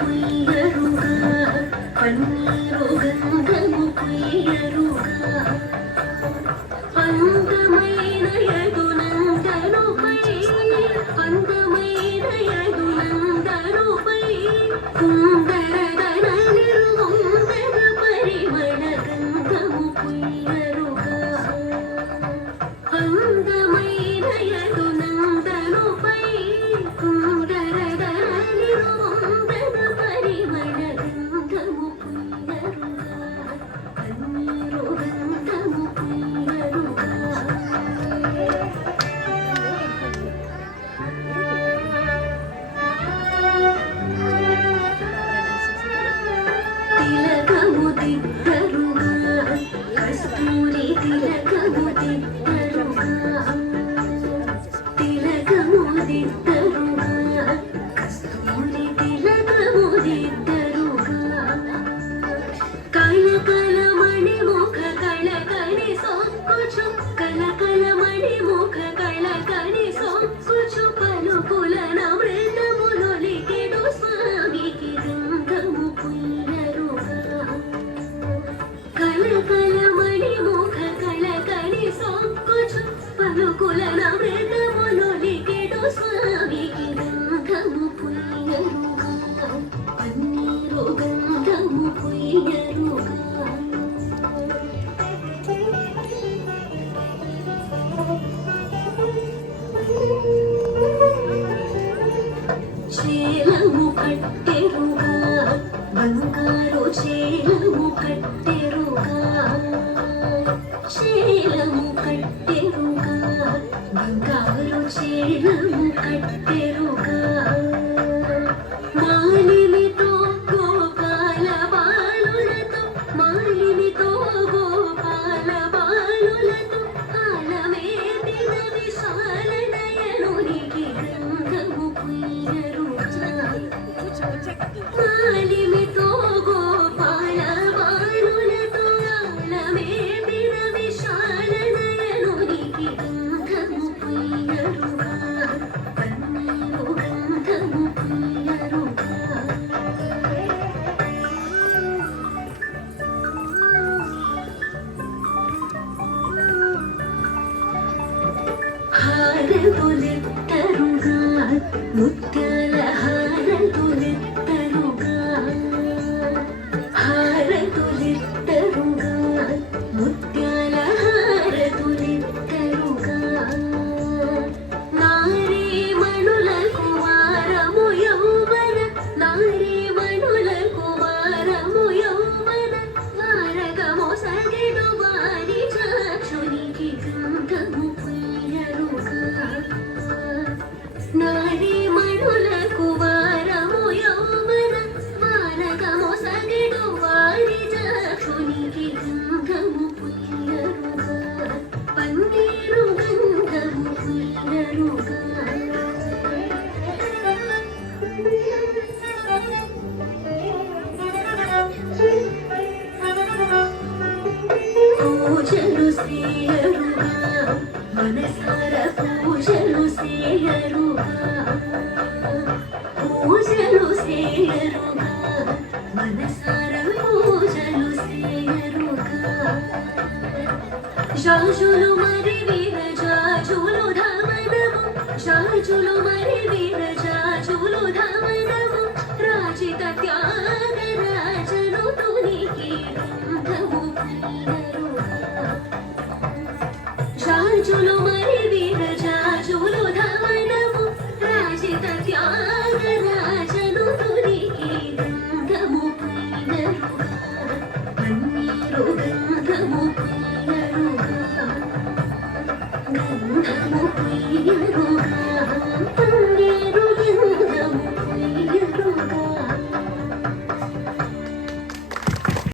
కుయ్యరుగా కన్నీరు గంధము కుయ్యరుగా అందమైన యదునందనుపై అందమైన యదునందనుపై కుందరదన నిర్వందన పరిమళ గంధము కుయ్యరుగా అందమైన యదునందనుపై కుందరదన నిర్వందన పరిమళ గంధము కుయ్యరుగా కన్నీరు గంధము కుయ్యరుగా తిలకము దిద్దరుగా కస్తూరి తిలకము దిద్దరుగా తిలకము దిద్దరుగా కస్తూరి తిలకము దిద్దరుగా కళకళమణి ముఖ కళకళి సొక్కుచు కళకళమణి ముఖ కళకళి సొక్కుచు పలుకుల నమృతములొలికెడు స్వామికి గంధము కుయ్యరుగా కళకళమణి ముఖ కళకళి సొక్కుచు పలుకుల నమృతములొలికెడు స్వామికి గంధము కుయ్యరుగా పన్నీరు గంధము కుయ్యరుగా చేలము కట్టెరుగా బంగారు చేలము కట్టెరుగా చేలము కట్టెరుగా బంగారు చేలము కట్టెరుగా మాలిమితో గోపాల బాలులతో మాలిమితో గోపాల బాలులతో ఆలవేదిన విశాల నయనునికి గంధము కుయ్యరుగా మాలిమితో గోపాల బాలులతో ఆలవేదిన విశాల నయనునికి గంధము కుయ్యరుగా పన్నీరు గంధము కుయ్యరుగా హారతులెత్తరుగా ముత్యాల హారతులెత్తరుగా హారతులెత్తరుగా ముత్యాల హారతులెత్తరుగా నారీమణులకు వారము యౌవన నారీమణులకు వారము యౌవన వారగము సగెడు వారి చాక్షునికి గంధము కుయ్యరుగా నారీమణులకు వారము యౌవన వారగము సగెడు వారి చాక్షునికి గంధము కుయ్యరుగా పన్నీరు గంధము కుయ్యరుగా పూజలు సేయరుగా మనసార పూజలు సేయరుగా పూజలు సేయరుగా మనసార పూజలు సేయరుగా జాజులు మరి వీర జాజులు ధమనము జాజులు మరి వీర జాజులు ధమనము రాజిత త్యాగరాజను తునికి గంధము కుయ్యరుగా జాజులు మరి